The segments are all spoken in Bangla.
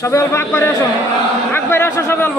সবে অল্প আকবারে আসো। আকবারে আসো সবে অল্প।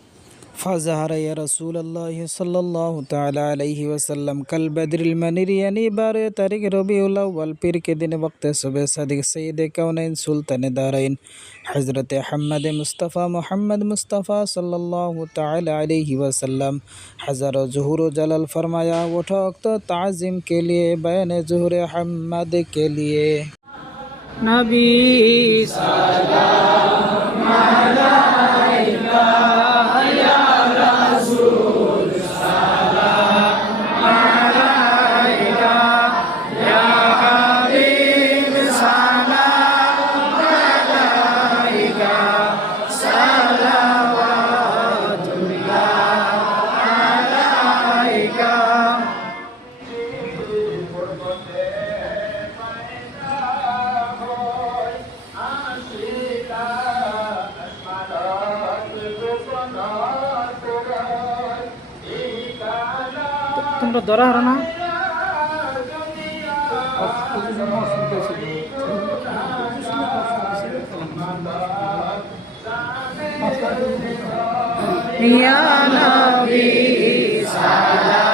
فظهر يا رسول الله صلى الله تعالى عليه وسلم कल बद्र मनिर यानी बारह तारीख रबीउल अव्वल पीर के दिन वक्त सुबह सदक सैद कौन सुल्तान दारैन हज़रत अहमद मुस्तफ़ा मोहम्मद मुस्तफ़ा सल्लल्लाहु ताला अलैहि वसल्लम हज़ारों जहूर जलाल फरमाया उठो तो ताज़िम के लिए बयान जहूर अहमद के लिए नबी सलाम अलैका তোমরা ধরা হারো না। ইয়া নবী সালাম।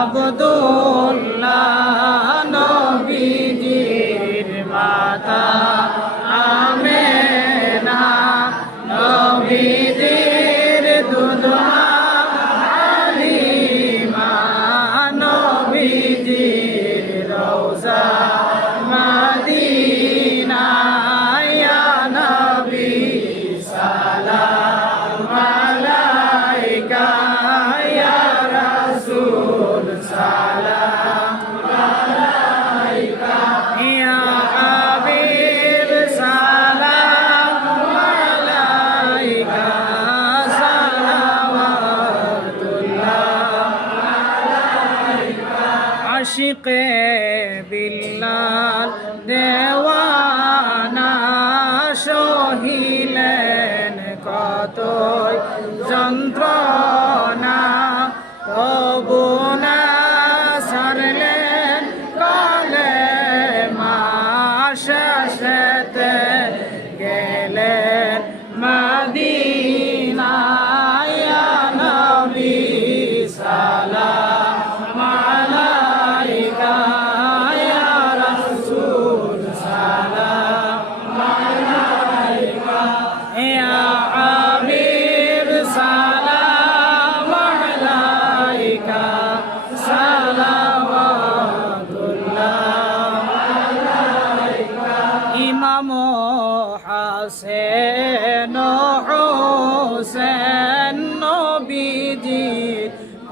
আবদুল্লাহ নবীজির মাতা। আশিকে বিল্লাল দেওয়ানা সহিলেন কতই যন্ত্রণা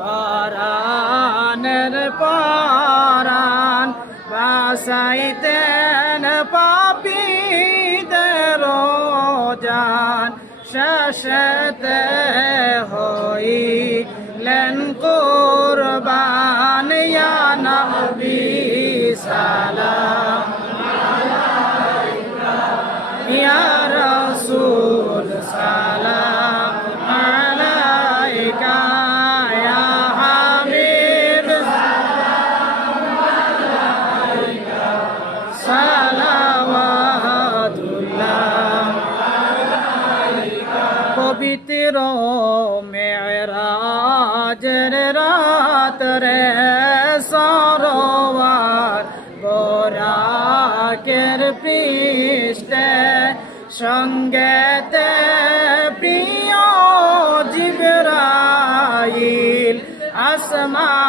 পারানের পারান বাসাইতেন পাপীদের জান শেষতে হইলেন কোরবান ইয়া নবী সালাম। রাত রে সরোয়ার বোরাকের পৃষ্ঠে। সঙ্গেতে প্রিয় জিবরাইল আসমান